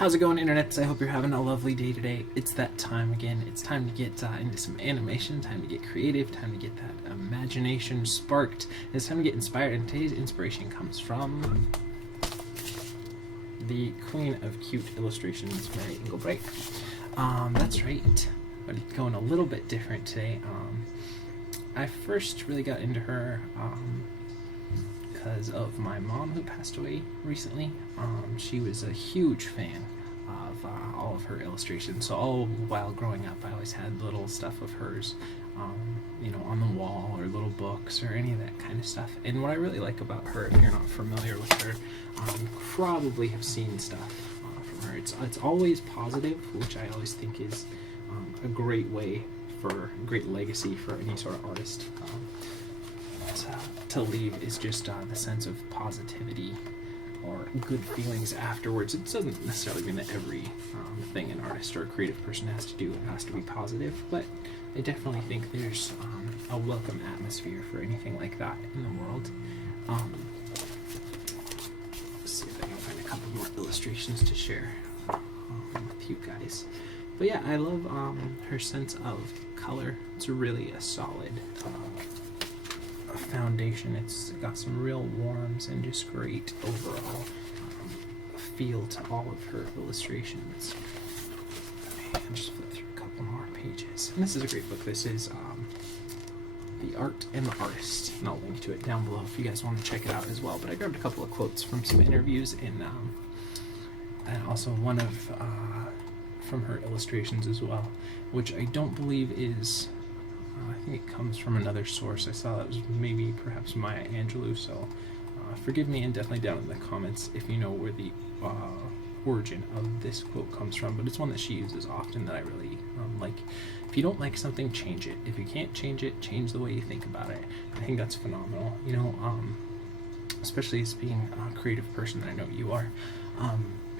How's it going, internets? I hope you're having a lovely day today. It's that time again. It's time to get into some animation, time to get creative, time to get that imagination sparked. It's time to get inspired, and today's inspiration comes from the Queen of Cute Illustrations by Engelbreit. That's right, but it's going a little bit different today. I first really got into her because of my mom, who passed away recently. She was a huge fan of all of her illustrations. So all while growing up, I always had little stuff of hers, you know, on the wall, or little books, or any of that kind of stuff. And what I really like about her, if you're not familiar with her, probably have seen stuff from her. It's always positive, which I always think is a great way for a great legacy for any sort of artist. To leave is just the sense of positivity or good feelings afterwards. It doesn't necessarily mean that every thing an artist or a creative person has to do has to be positive, but I definitely think there's a welcome atmosphere for anything like that in the world. Let's see if I can find a couple more illustrations to share with you guys. But yeah, I love her sense of color. It's really a solid foundation. It's got some real warmth and just great overall feel to all of her illustrations. And just flip through a couple more pages. And this is a great book. This is The Art and the Artist, and I'll link to it down below if you guys want to check it out as well. But I grabbed a couple of quotes from some interviews and also one of from her illustrations as well, which I don't believe is I think it comes from another source. I saw that was maybe perhaps Maya Angelou, so forgive me, and definitely down in the comments if you know where the origin of this quote comes from, but it's one that she uses often that I really like. If you don't like something, change it. If you can't change it, change the way you think about it. I think that's phenomenal, you know, especially as being a creative person that I know you are.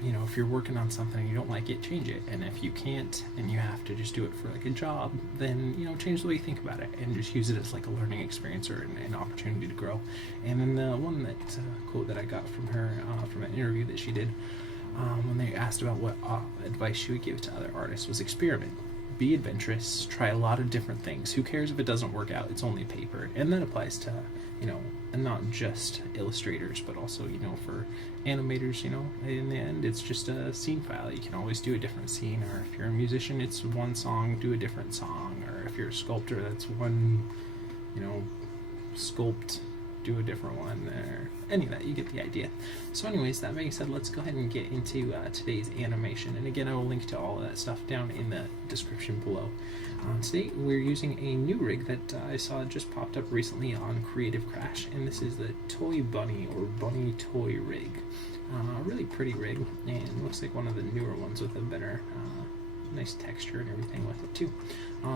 You know, if you're working on something and you don't like it, change it. And if you can't and you have to just do it for like a job, then, you know, change the way you think about it and just use it as like a learning experience or an opportunity to grow. And then the one that quote that I got from her from an interview that she did when they asked about what advice she would give to other artists was experiment. Be adventurous, try a lot of different things. Who cares if it doesn't work out? It's only paper. And that applies to, you know, and not just illustrators, but also, you know, for animators, you know, in the end, it's just a scene file. You can always do a different scene, or if you're a musician, it's one song, do a different song, or if you're a sculptor, that's one, you know, sculpt, do a different one, or any of that. You get the idea. So anyways, that being said, let's go ahead and get into today's animation. And again, I will link to all of that stuff down in the description below. Today we're using a new rig that I saw just popped up recently on Creative Crash, and this is the Toy Bunny or Bunny Toy Rig. A really pretty rig, and looks like one of the newer ones with a better nice texture and everything with it too.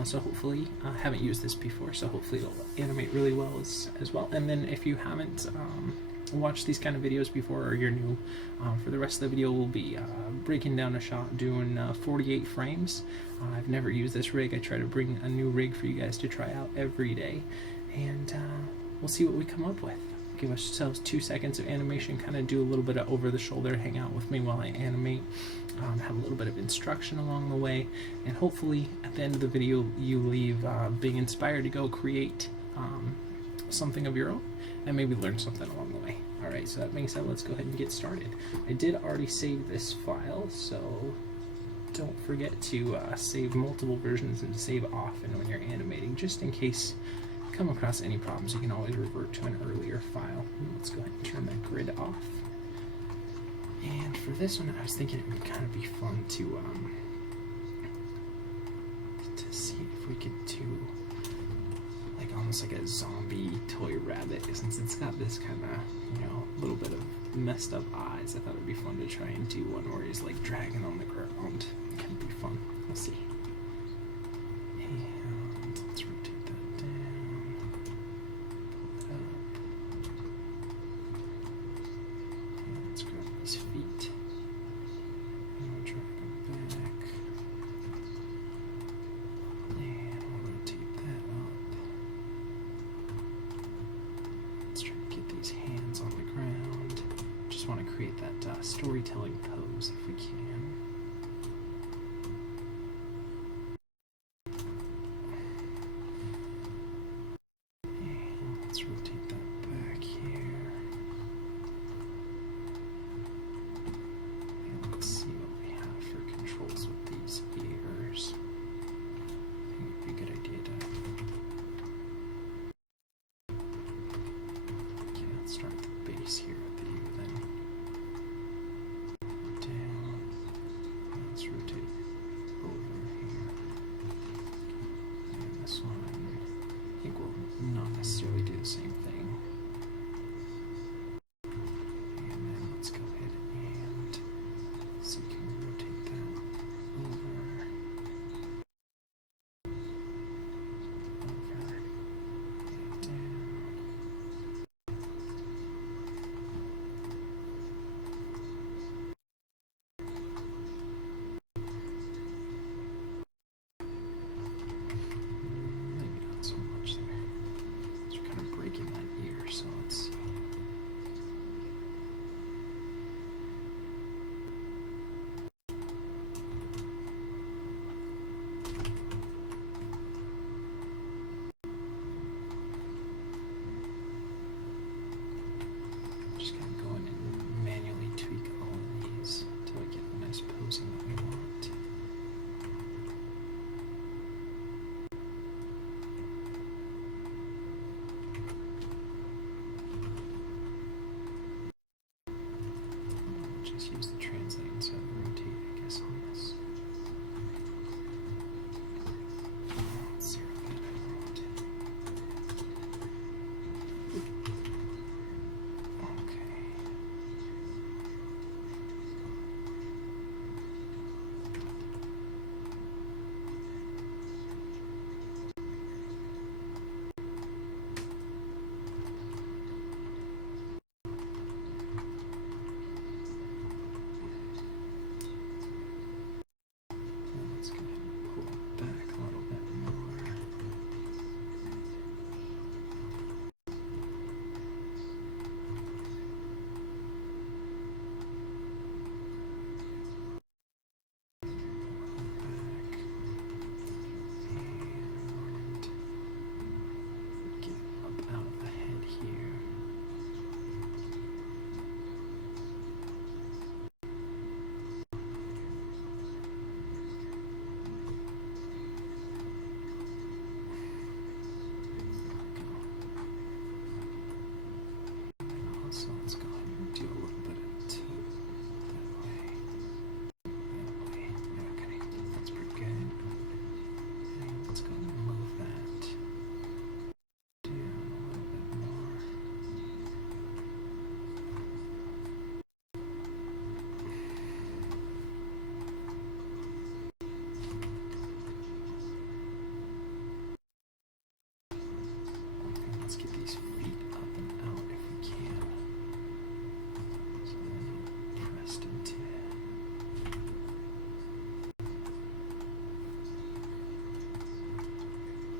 So hopefully, I haven't used this before, so hopefully it'll animate really well as well. And then if you haven't watched these kind of videos before, or you're new, for the rest of the video we'll be breaking down a shot, doing 48 frames. I've never used this rig. I try to bring a new rig for you guys to try out every day, and we'll see what we come up with. Give ourselves 2 seconds of animation, kind of do a little bit of over the shoulder, hang out with me while I animate, have a little bit of instruction along the way, and hopefully at the end of the video you leave being inspired to go create something of your own and maybe learn something along the way. Alright, so that being said, let's go ahead and get started. I did already save this file, so don't forget to save multiple versions and save often when you're animating, just in case you come across any problems. You can always revert to an earlier file. Let's go ahead and turn that grid off. And for this one, I was thinking it would kind of be fun to see if we could do like almost like a zombie toy rabbit, since it's got this kind of, you know, little bit of messed up eyes. I thought it'd be fun to try and do one where he's like dragging on the ground. It can be fun. We'll see. And let's rotate that down. Pull it up. And let's grab these feet. And we'll drag them back. And we'll rotate that up. Let's try to get these hands on the ground. Just want to create that storytelling pose if we can. let's rotate that back here. And let's see what we have for controls with these ears. I think it'd be a good idea to. Okay, let's start with the base here with the ear then. Down. Let's rotate it over here. And this one, I think we'll not necessarily do the same thing. And then let's go ahead and see if we can rotate that over. And down. Maybe not so much there. So we're kind of breaking that ear, so let's see. Just kind of go in and manually tweak all of these until we get the nice posing that we want. Just use the translate instead of rotate, I guess, on this. Let's zero that out. Okay. Let's go ahead and pull it back a little bit more. Back. And get up out of the head here. So let's go ahead and do a little bit of tilt that way. That way. Okay, that's pretty good. And let's go ahead and move that down a little bit more. And let's get these feet up and out if we can. So then pressed into it.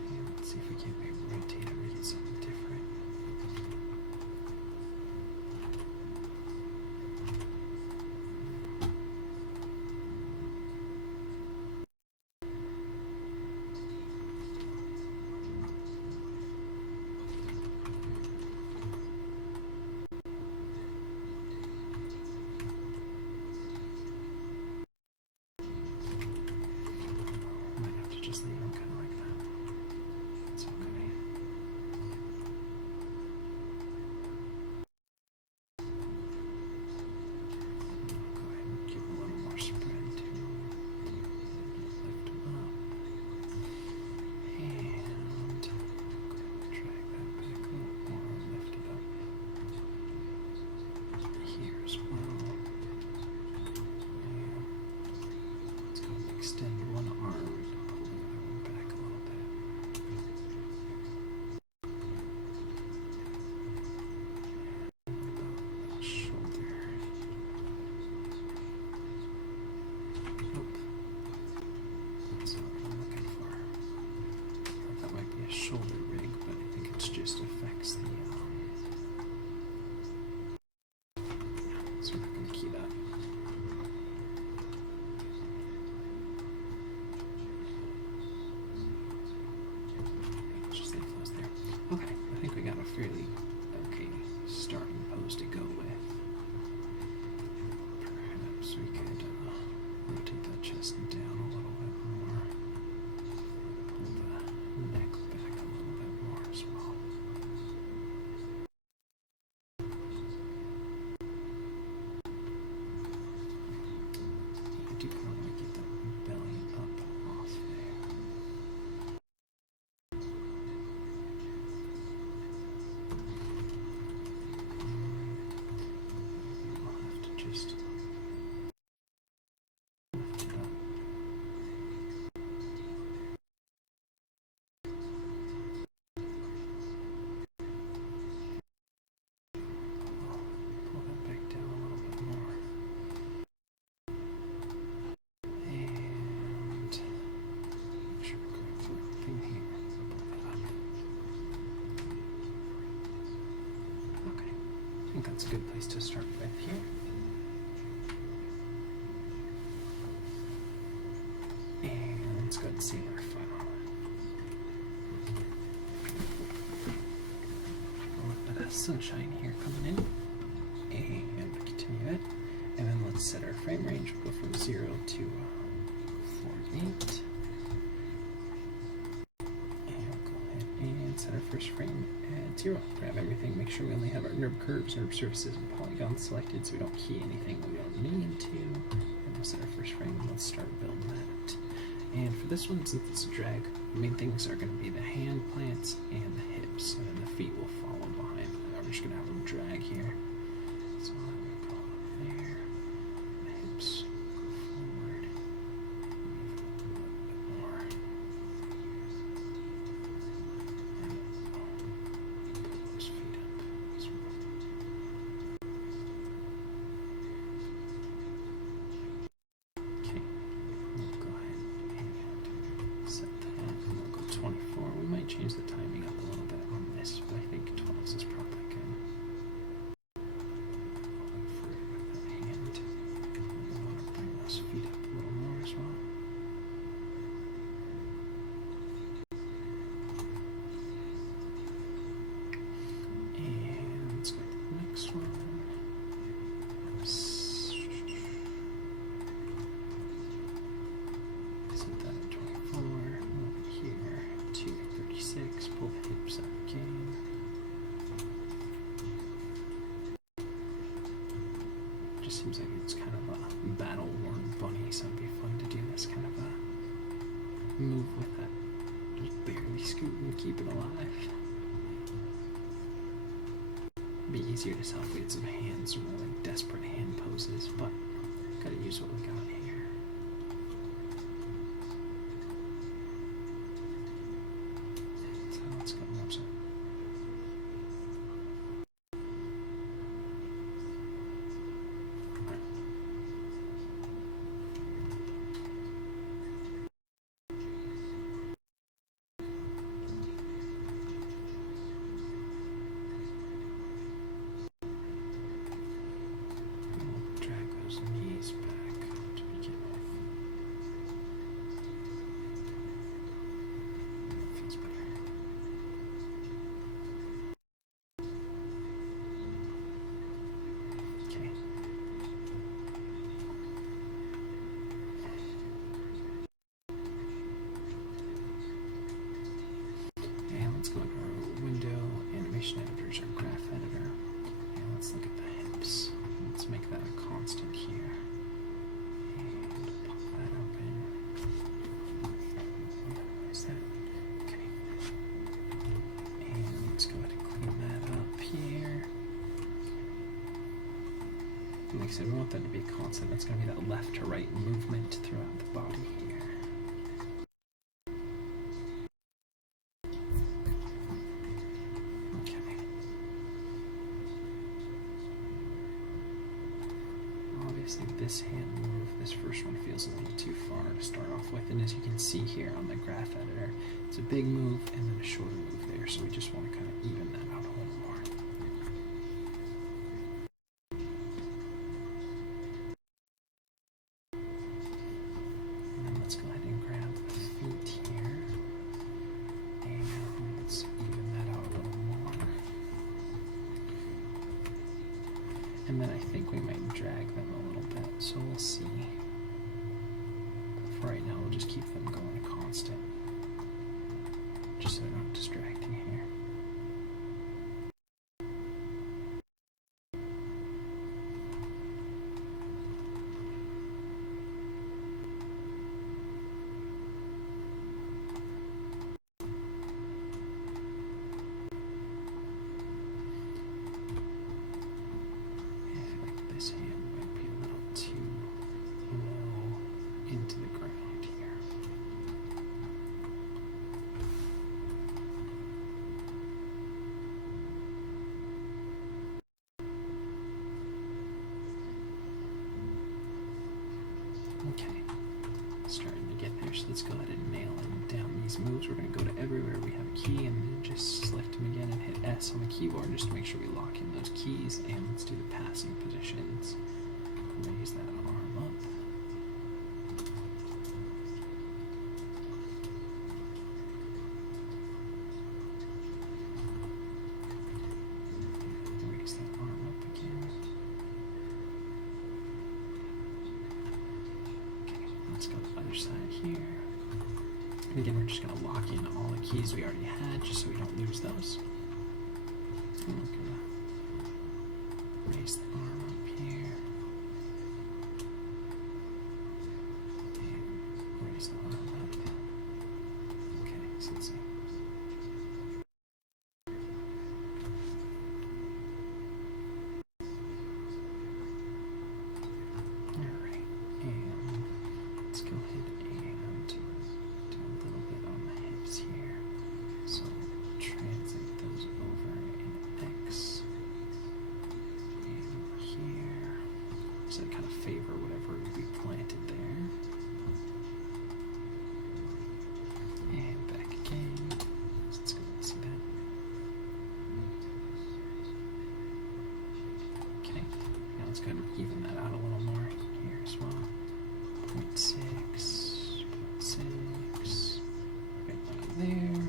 And let's see if we can't maybe rotate it or get something different. Might have to just leave them kind of like that. It's okay. Go ahead and give them a little more spread too. Lift them up. And go ahead and drag that back a little more. Lift it up here as well. And let's go and extend one arm and pull the other one back a little bit. And about the shoulder. Nope. That's not what I'm looking for. I thought that might be a shoulder rig, but I think it just affects the so we're not going to key that. Just leave those there. Okay, I think we got a fairly suppose we could rotate that chest down a little bit more. Pull the neck back a little bit more as well. I do kind of want to get that belly up off there. We'll have to just lift it up. Pull that back down a little bit more. And make sure we grab the right thing here. Pull that up. Okay, I think that's a good place to start with here. And let's go ahead and see our final. A little bit of sunshine here coming in. And we continue it. And then let's set our frame range. We'll go from 0 to 48. And we'll go ahead and set our first frame at 0. Grab everything. Make sure we only have our NURB curves, NURB surfaces, and polygons selected so we don't key anything we don't need to. And we'll set our first frame and let's start building that. And for this one, since it's a drag, the main things are going to be the hand plants and the hips, and then the feet will follow behind. I'm just going to have them drag here. So I'm going to go there. The hips go forward. Move a little bit more. And pull those feet up as well. Okay, we'll go ahead and set that, and we'll go 24. We might change the timing up a little bit on this, but I think 12 is probably good. For that hand, we want to bring those feet up a little more as well. And let's go to the next one. Set that at 24. Over here to 36. Pull the hips up again. Just seems like it's kind of a battle-worn bunny, so it'd be fun to do this kind of a move with that. Just barely scoot and keep it alive. It'd be easier to tell if we had some hands, more like desperate hand poses, but gotta use what we got here. So let's go moves it. We'll drag those knees back to begin with. That feels better. Okay. And let's go into our window, animation editors, our graph editor. And let's look at the hips. Let's make that a constant here. And pop that open. Where's that? Okay. And let's go ahead and clean that up here. Like I said, we want that to be constant. That's going to be that left to right movement throughout the body here. Okay. Obviously this hand move, this first one feels a little too far to start off with, and as you can see here on the graph editor, it's a big move and then a shorter move there, so we just want to kind of even that out a little more. And then let's go ahead and grab the feet here, and let's even that out a little more. And then I think we might drag them a little bit So we'll see. But for right now, we'll just keep them going constant. Just so they're not distracting here. This hand might be a little too low into the ground here. Okay, starting to get there, so let's go ahead and nail down these moves. We're going to go to everywhere we have a key and then just select them again and hit S on the keyboard just to make sure we lock in those keys. And let's do the passing positions. Raise that arm up. Raise that arm up again. Okay, let's go to the other side here. And again, we're just going to lock in all the keys we already had just so we don't lose those. And we're going to raise the arm up here. And raise the arm up. Okay, so let's see. Alright, and let's go ahead and do a little bit on the hips here. So translate those over in X and here. So kind of favor whatever we planted there. And back again. So let's go see that. Okay, now let's go ahead and even that out a little more here as well. 0.6, 0.6, right about there.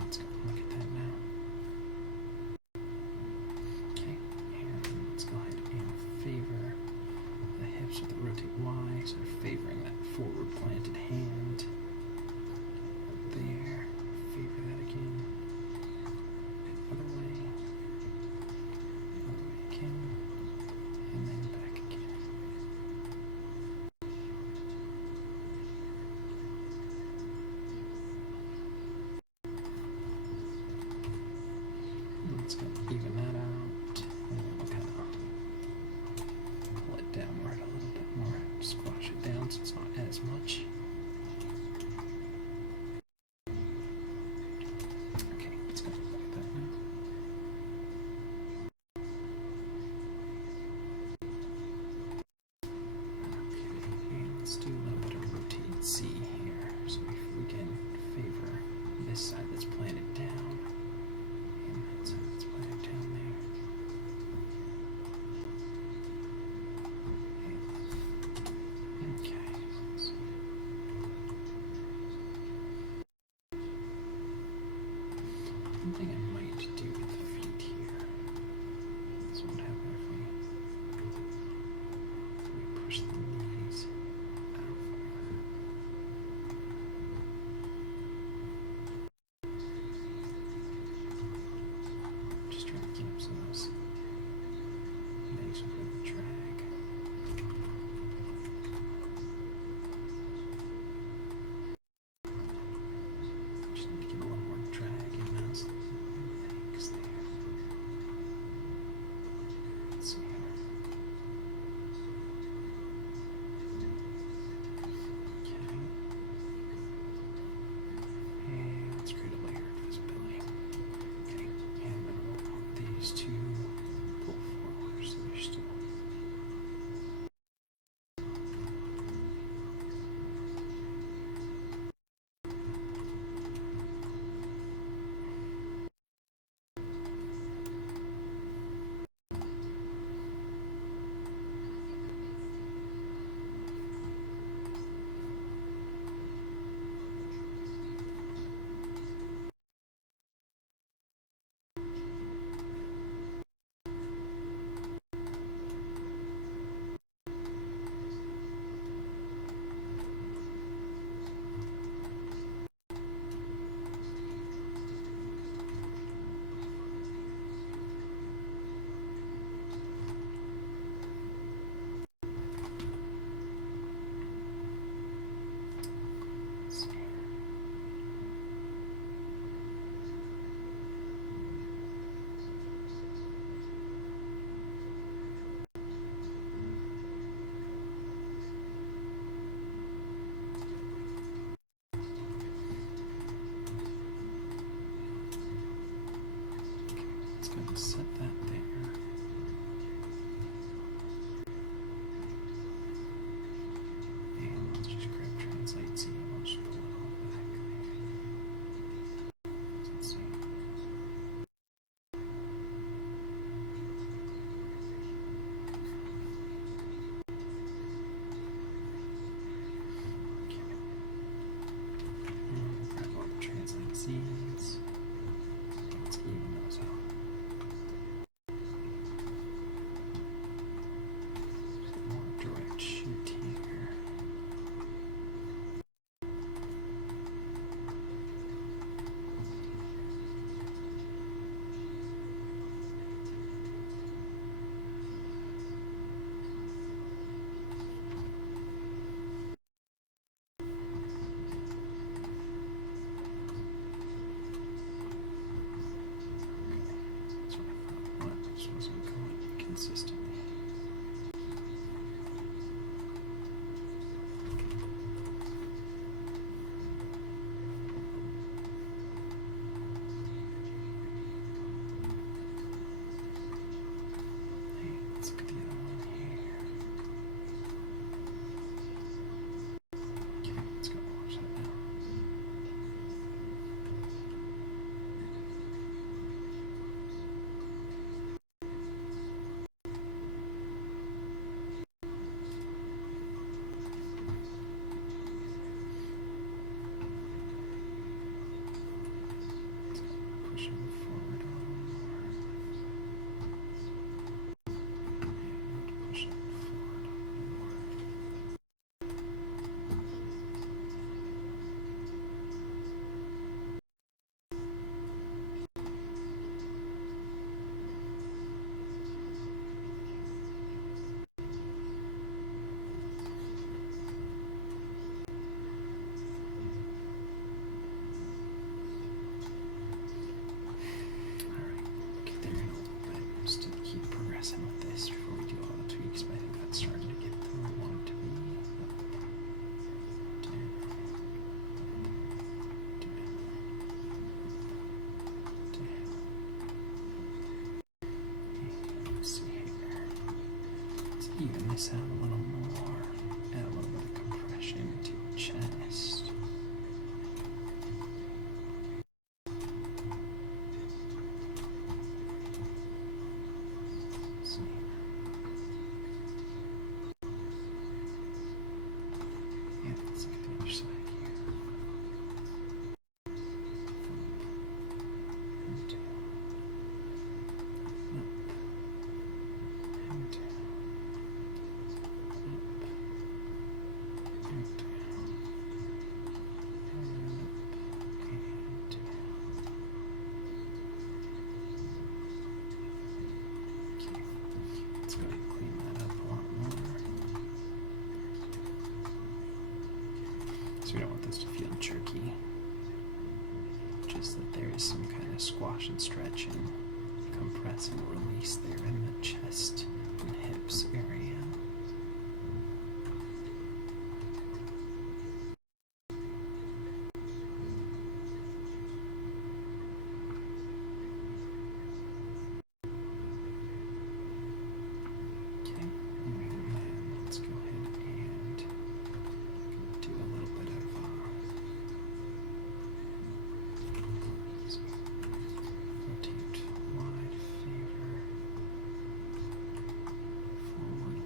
Let's go look at that now. Okay, and let's go ahead and favor the hips with the rotate Y, so favoring that forward planted hand. There, favor that again. Other way again, and then back again. Let's go even that out, and then we'll kind of pull it downward a little bit more, squash it down so it's not as much. Okay, let's go look at that now. Okay, and let's do a little bit of rotate C here, so if we can favor this side that's planted down. So let's put it down there. Okay. One thing I might do with the feet here. So what happens if we push the knees out go ahead and set that there. And let's just grab translate Z and we'll just pull it all back there. So let's see. Grab all the translate Z's. Let's even those out. More direct shoot here. That's what I thought. This wasn't going consistently. Hey, let's look at the other one here. Okay, let's go watch that now. Push him forward a little more. And push it forward a little more. Alright, get there in a little bit. Just to keep progressing with this before we do all the tweaks, but I think that's starting to get to where I want it to be. Up, down, down, down. And let's see here. Let's even this out a little more. Add a little bit of compression to your chest. See. Yeah, let's look at the other side here. And down. Up. And down. Up. And down. And up. And down. Okay. Let's go ahead and clean that up a lot more. So we don't want this to feel jerky. Just that there is some kind of squash and stretch and compress and release there in the chest and hips area. Okay, and then let's go ahead and do a little bit of so rotate wide favor forward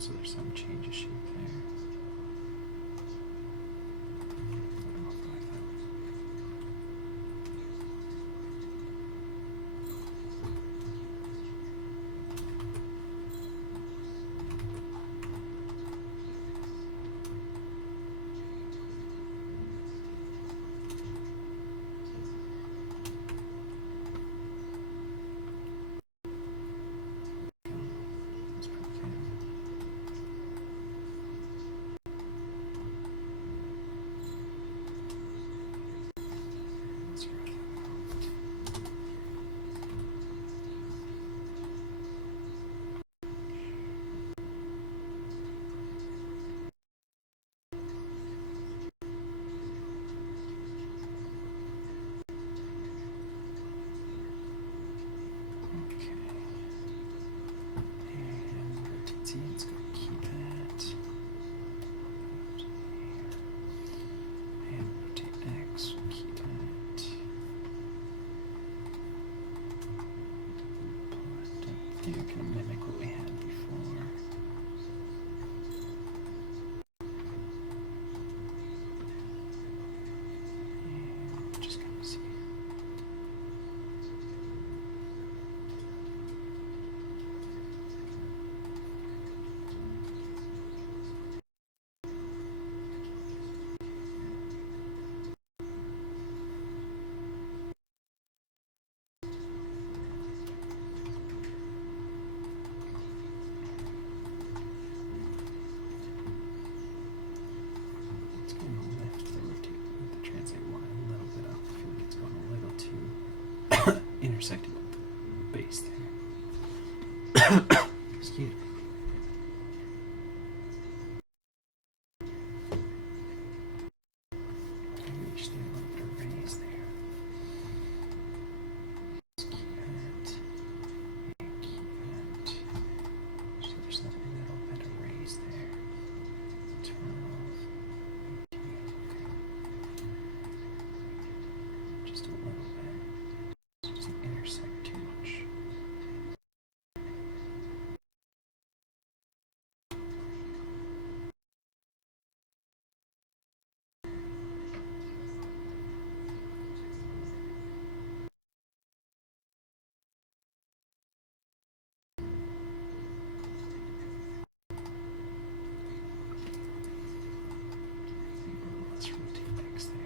so there's some change of shape there. Let's go keep that. And rotate X, we'll keep that. Pull it up there, kind of mimic what we had before. And just kind of see. Intersecting with the base there. Excuse me. Maybe we just need a little bit of raise there. Let's keep that. And keep that. So there's a little bit of raise there. 12. Okay. Just a little bit. Just intersect too much. Let's rotate X there.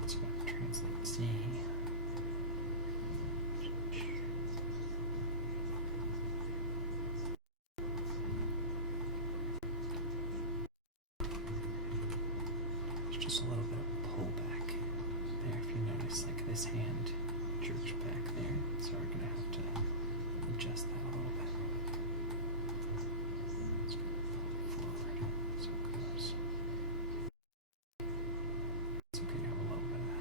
Let's go translate C. There's just a little bit of pullback there. If you notice, like this hand jerks back there, so we're gonna have to adjust that a little bit. Let's go pull it forward so it goes. It's okay to have a little bit of that.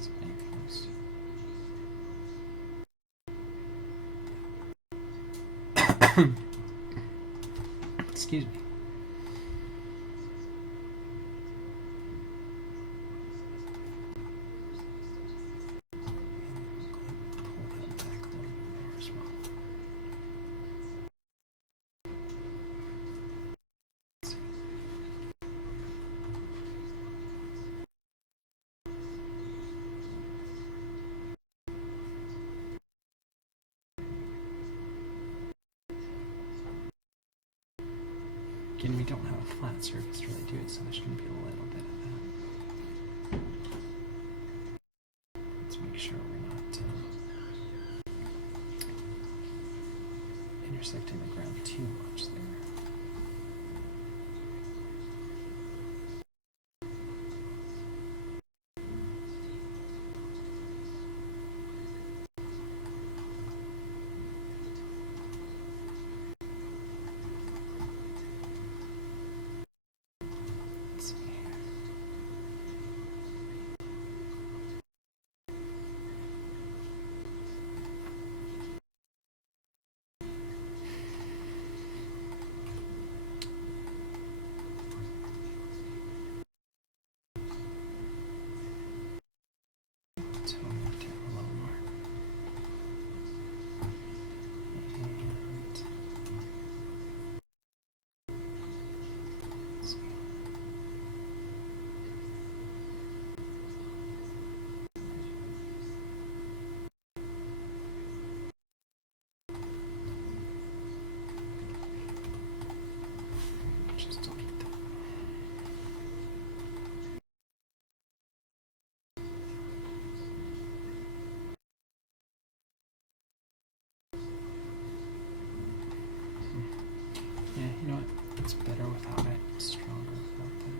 So there it goes. Excuse me. Pull that back a little bit more as well. Let's see. Again, we don't have a flat surface to really do it, so there's going to be a little bit of that. Let's make sure we're not intersecting the ground too much there. Just delete that. Yeah, you know what? It's better without it. It's stronger without that.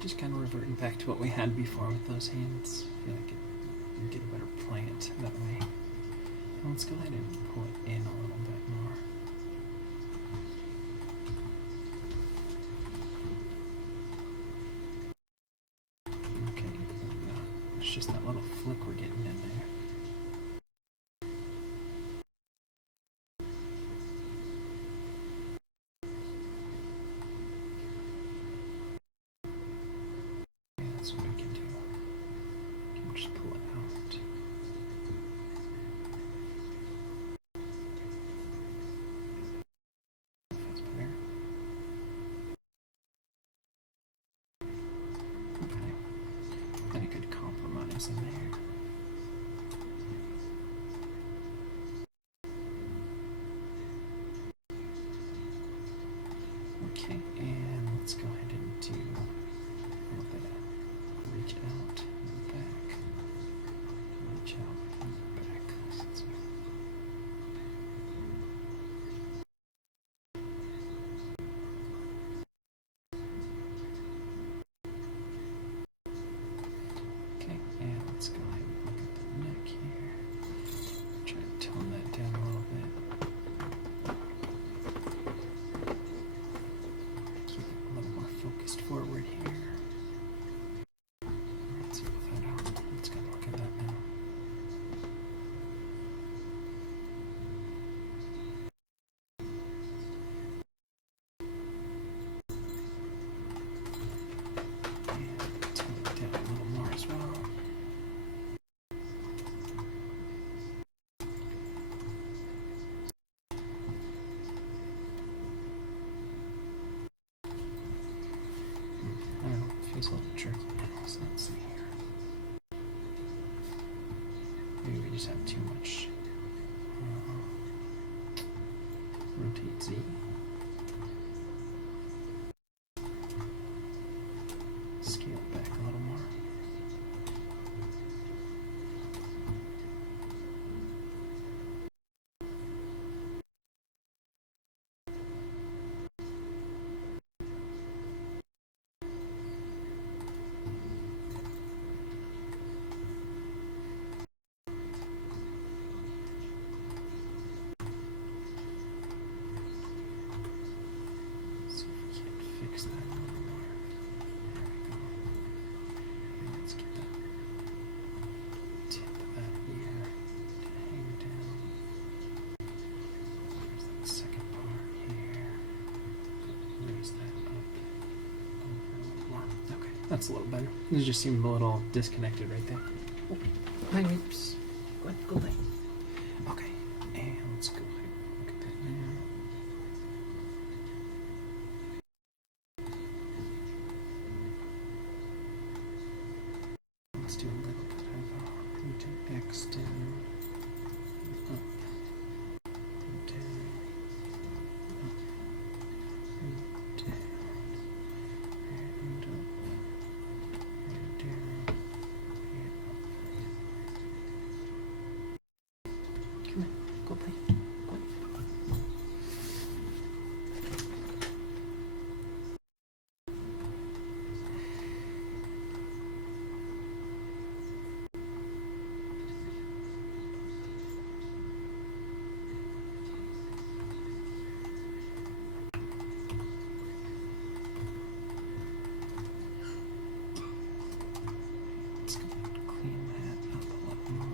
Just kind of reverting back to what we had before with those hands. I feel like it get a better plant that way. And let's go ahead and pull it in a little bit more. Okay, it's just that little flick we're getting in there. That's what we can do. We can just pull it out. That's better. Okay. And a good compromise in there. Okay, and let's go ahead and do a little bit of reach out and back. Reach out and back. Okay, and let's go ahead and look at the neck here. Try to tone that down a little bit. Keep it a little more focused forward here. Let's see that out. Let's go look at that now. And tone it down a little more as well. I don't know, it feels a little jerky now, so let's see here. Maybe we just have too much. Rotate Z. Scale it back a little more. That's a little better. It just seemed a little disconnected right there. Oh, my lips. Go play. Okay, and let's go ahead and look at that now. Let's do a little bit of root and extend, up, and down, up, and down, and up, and down, and up. Come on, go play. Go. Let's go clean that up a little more.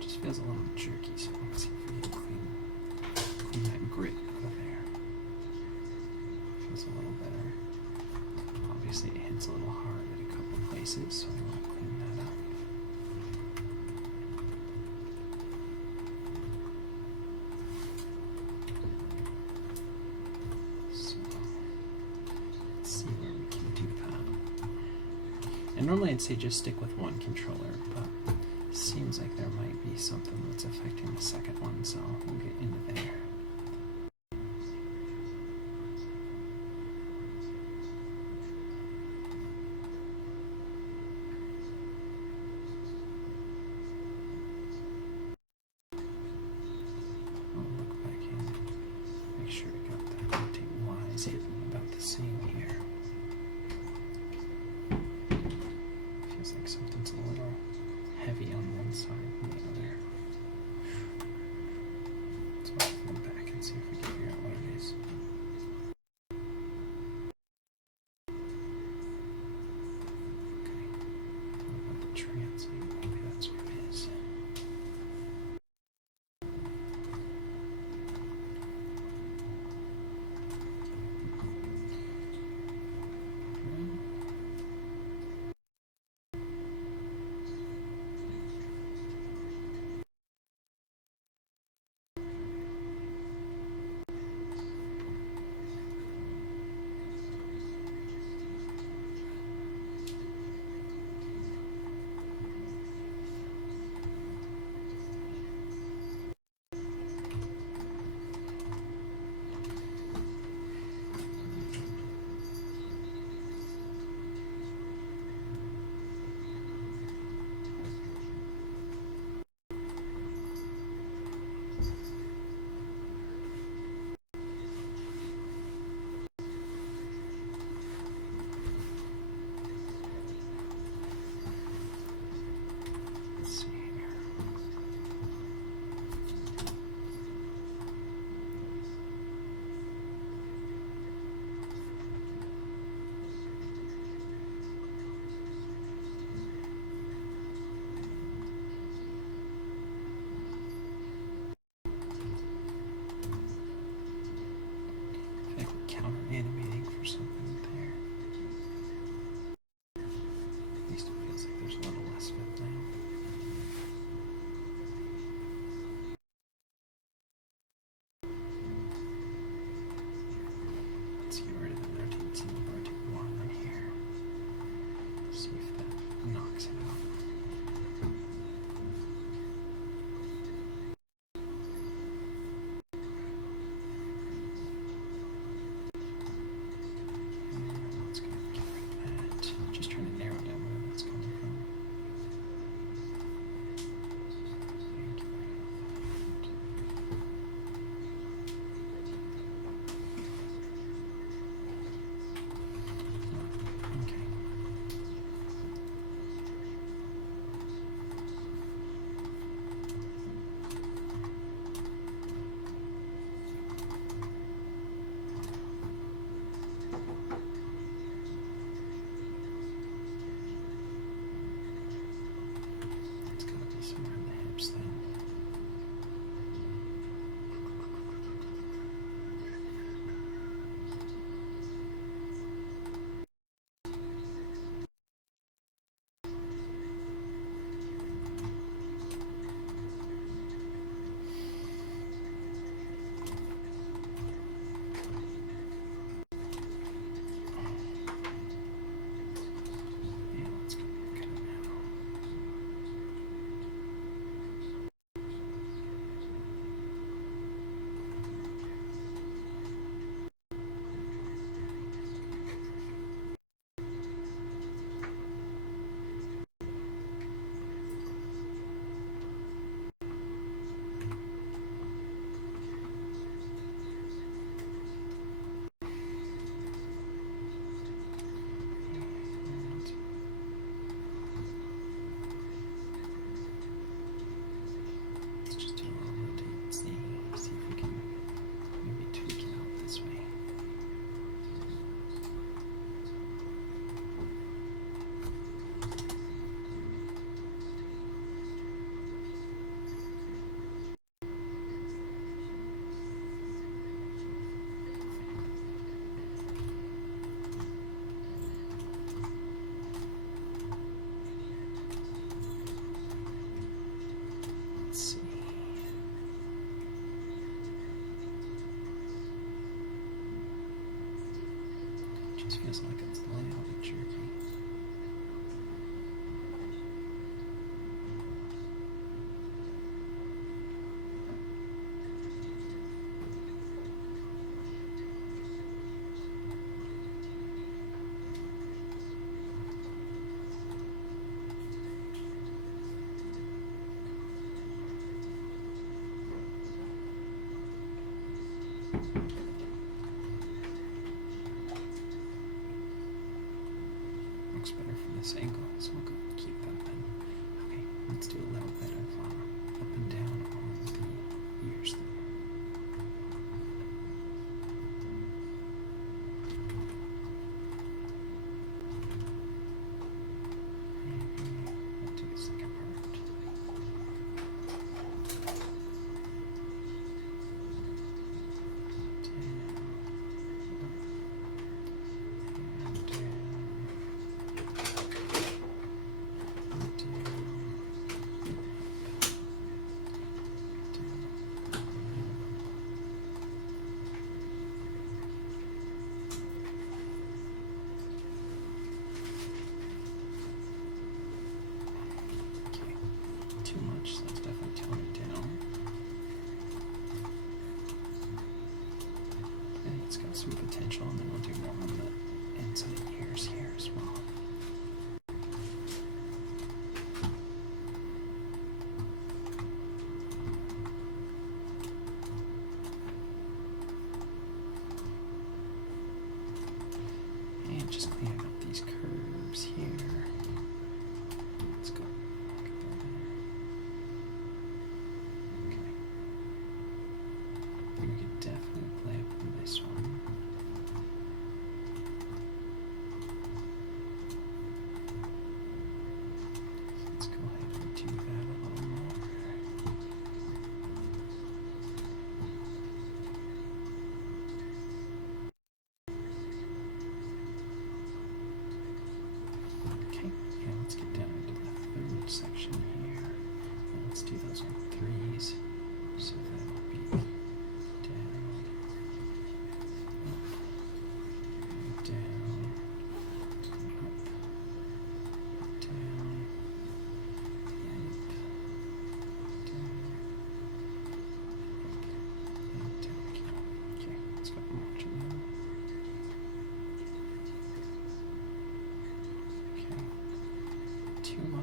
Just feels a little jerky, so let's see if we can clean that grit out of there. Feels a little better. Obviously it hits a little hard at a couple places, so we want to clean that up. So let's see where we can do that. And normally I'd say just stick with one controller, but seems like there might be something that's affecting the second one, so we'll get into there. I'll look back in, make sure we got that rotate wise hidden about the same here. Feels like something's a little heavy on one side than the other. So animating for something there. At least it feels like there's a little less of it now. Let's get rid of the rotating one in here. See if that knocks it out. Let's get rid of that. Just trying to narrow down where that's coming from. Okay. It's gotta be somewhere in the hips then. Yeah, let's cut it now. And let's just do a little rotate, see if we can maybe tweak it out this way. Let's see. Just feels like it's laying out a jerky. Looks better from this angle, so we'll go keep that then. Okay, let's do a little bit of up and down on the ears there. Maybe we'll do the second part. Too much, so let's definitely tone it down. And it's got some potential, and then we'll do more on the inside ears here as well. And just cleaning up these curves here. Let's go. Get that there. Okay. I think we could definitely play up on this one. Let's go ahead and do that a little more.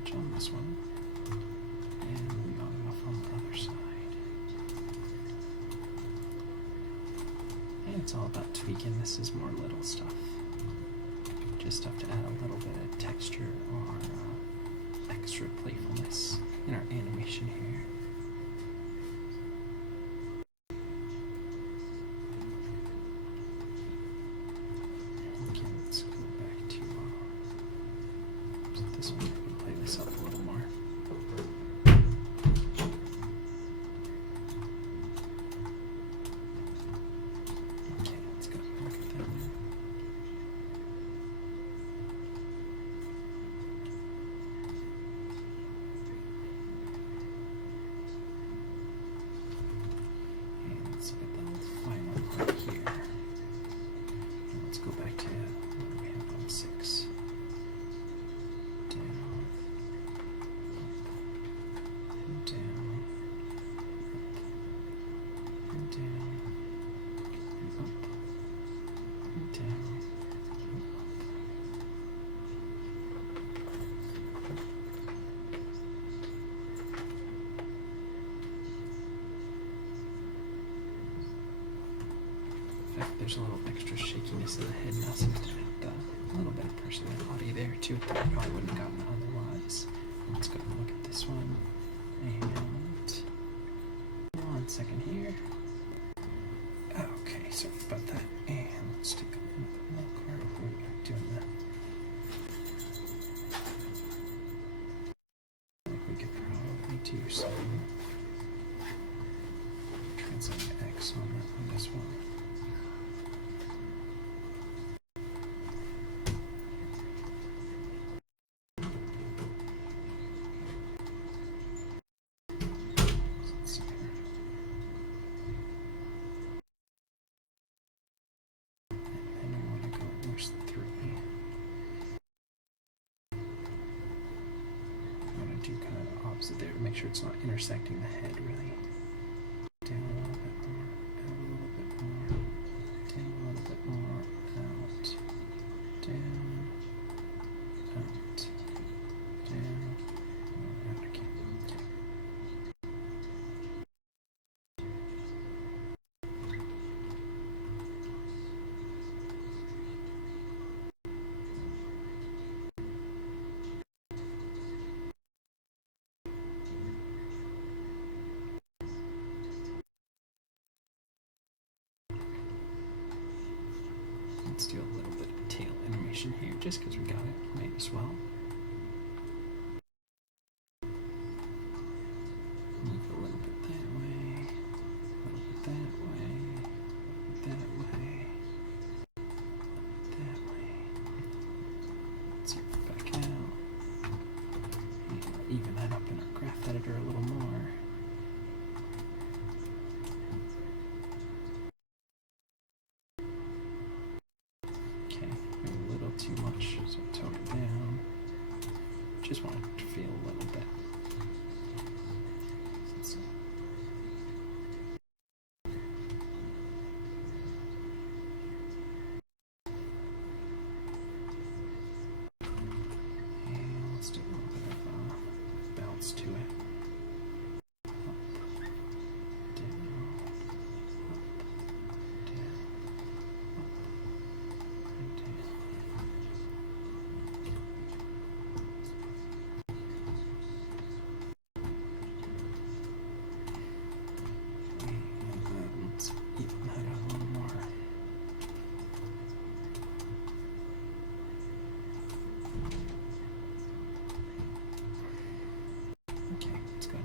much on this one, and not enough on the other side. And it's all about tweaking. This is more little stuff. Just stuff to add a little bit of texture or extra playfulness in our animation here. Okay, let's go back to this one. We can play this up a little more. Okay, let's go look at that one. Let's look at the final part here. And let's go back to what we have on 6. Down, up, and down, up, and down, and up, and down, and up. In fact, there's a little extra shakiness in the head now, seems to have a little bit of personality there too that I probably wouldn't have gotten otherwise. Let's go look at this one. And 1 second here. Okay, sorry about that. And let's take a look where we're doing that. I think we could probably do some translate X on this one. Do kind of the opposite there to make sure it's not intersecting the head really. Down a little bit more, out a little bit more, down a little bit more, out, down, out, down, out again. Okay. Let's do a little bit of tail animation here, just because we got it, might as well. Move a little bit that way, a little bit that way, a little bit that way, that way. Let's zero it back out. And we'll even that up in our graph editor a little more. Too much, so tone it down. Just want it to feel a little bit. And let's do a little bit of bounce to it.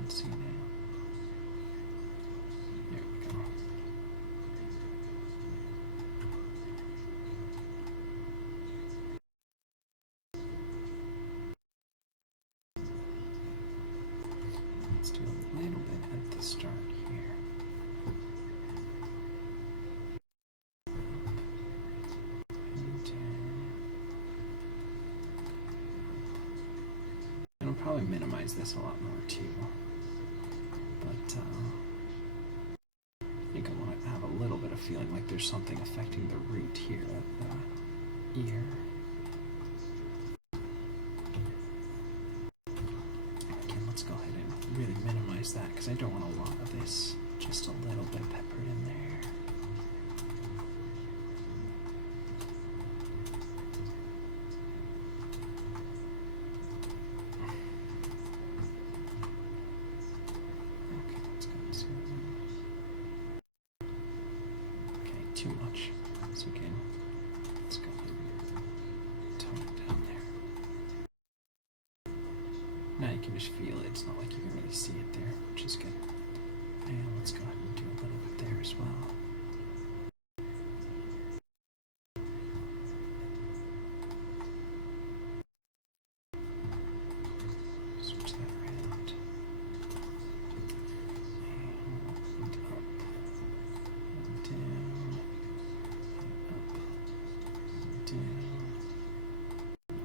See now. There we go. Let's do a little bit at the start here. And I'll probably minimize this a lot more too. But I think I want to have a little bit of feeling like there's something affecting the root here of the ear. use that because I don't want a lot of this. Just a little bit peppered in there. Okay, let's go this way. Okay, too much. So again, let's go tone it down there. Now you can just feel it. It's not like you can really see it there, which is good. And let's go ahead and do a little bit there as well. Switch that around. And up, and down, and up, and down,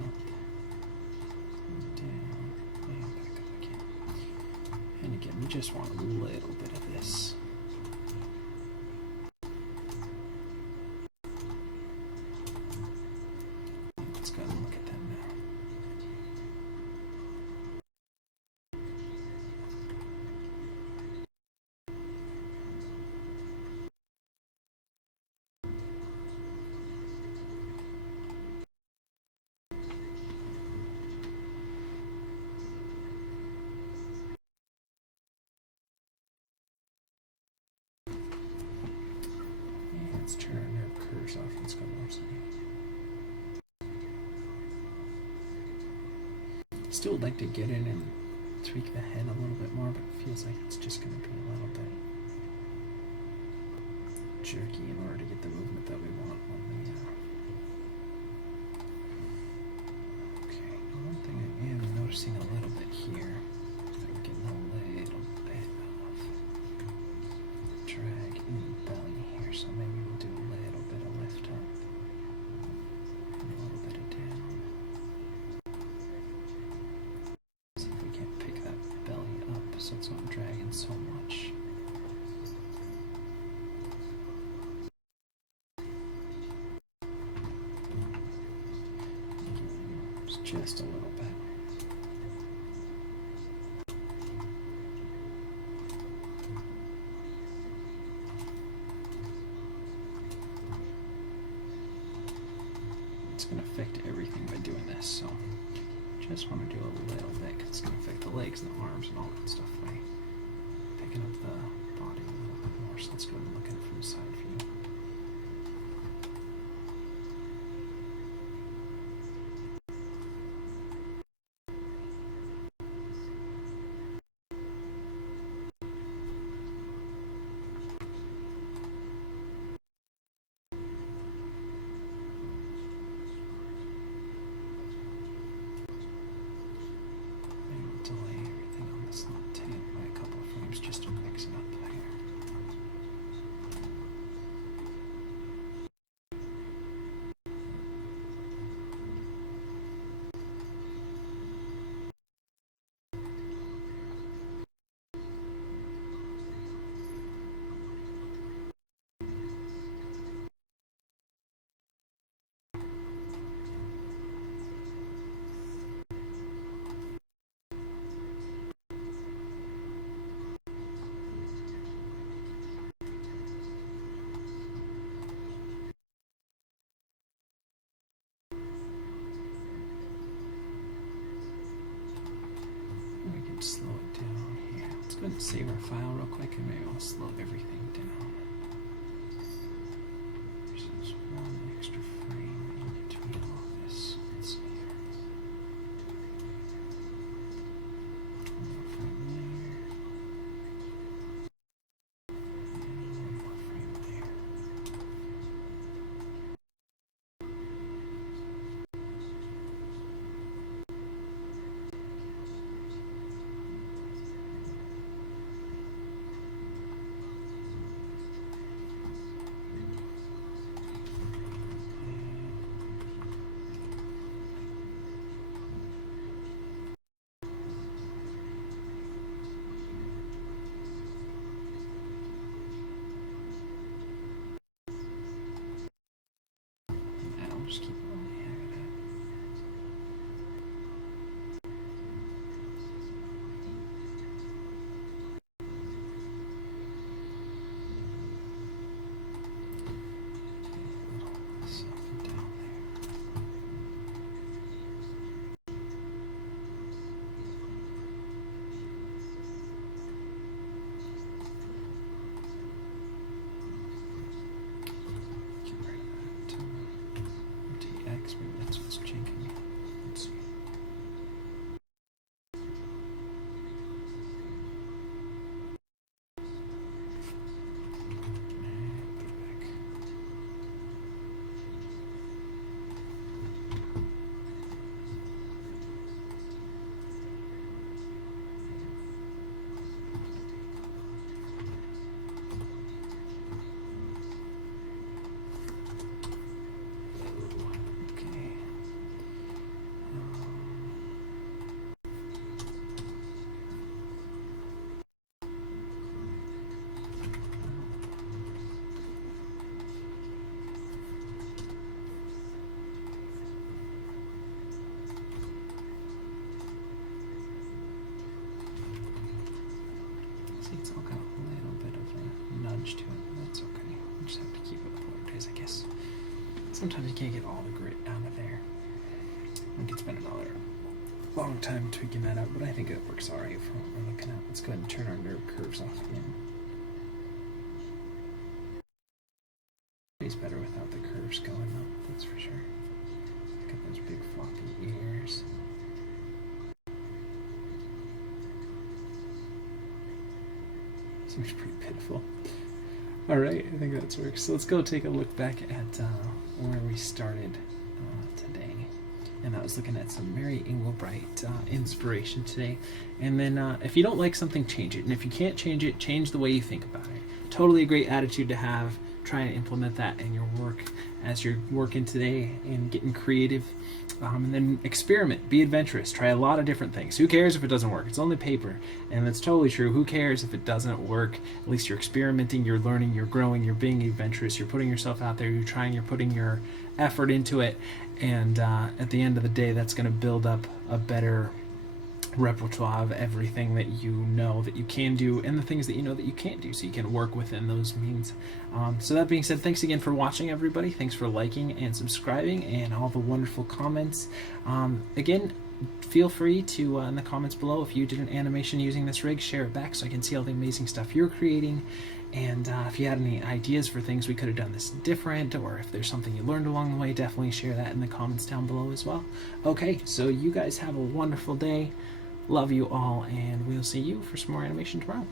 up, and down, and back up again. And again, we just want a little bit of this. Let's go and look at them now. Let's turn our nerve curves off. Let's go watch something. Still would like to get in and tweak the head a little bit more, but it feels like it's just going to be a little bit jerky in order to get the movement that we want on the okay, one thing I am noticing a little bit here, I'm getting a little bit of drag in the belly here, so maybe we'll do a little bit of lift up and a little bit of down. See if we can't pick that belly up so it's not dragging so much. Just a little bit. It's going to affect everything by doing this, so just want to do a little bit because it's going to affect the legs and the arms and all that stuff by picking up the body a little bit more. So let's go ahead and look at it from the side view. Delay everything on this little tail by a couple of frames just to mix it up there. Slow it down here. Let's go ahead and save our file real quick and maybe I'll slow everything down. There's just one extra frame in between all this. Let's see here. One more frame there. And one more frame there. Just keep it on the hair of close. Sometimes you can't get all the grit out of there. I could spend another long time tweaking that out, but I think it works alright for what we're looking at. Let's go ahead and turn our nerve curves off again. It's better without the curves going up, that's for sure. Look at those big floppy ears. Seems pretty pitiful. Alright, I think that's works. So let's go take a look back at where we started today. And I was looking at some Mary Engelbreit inspiration today. And then if you don't like something, change it. And if you can't change it, change the way you think about it. Totally a great attitude to have. Try and implement that in your work as you're working today and getting creative. And then experiment, be adventurous, try a lot of different things. Who cares if it doesn't work? It's only paper, and that's totally true. Who cares if it doesn't work? At least you're experimenting, you're learning, you're growing, you're being adventurous, you're putting yourself out there, you're trying, you're putting your effort into it, and at the end of the day, that's going to build up a better repertoire of everything that you know that you can do and the things that you know that you can't do, so you can work within those means. So that being said, thanks again for watching, everybody. Thanks for liking and subscribing and all the wonderful comments. Again, feel free to in the comments below, if you did an animation using this rig, share it back so I can see all the amazing stuff you're creating. And if you had any ideas for things we could have done this different, or if there's something you learned along the way, definitely share that in the comments down below as well. Okay, so you guys have a wonderful day. Love you all, and we'll see you for some more animation tomorrow.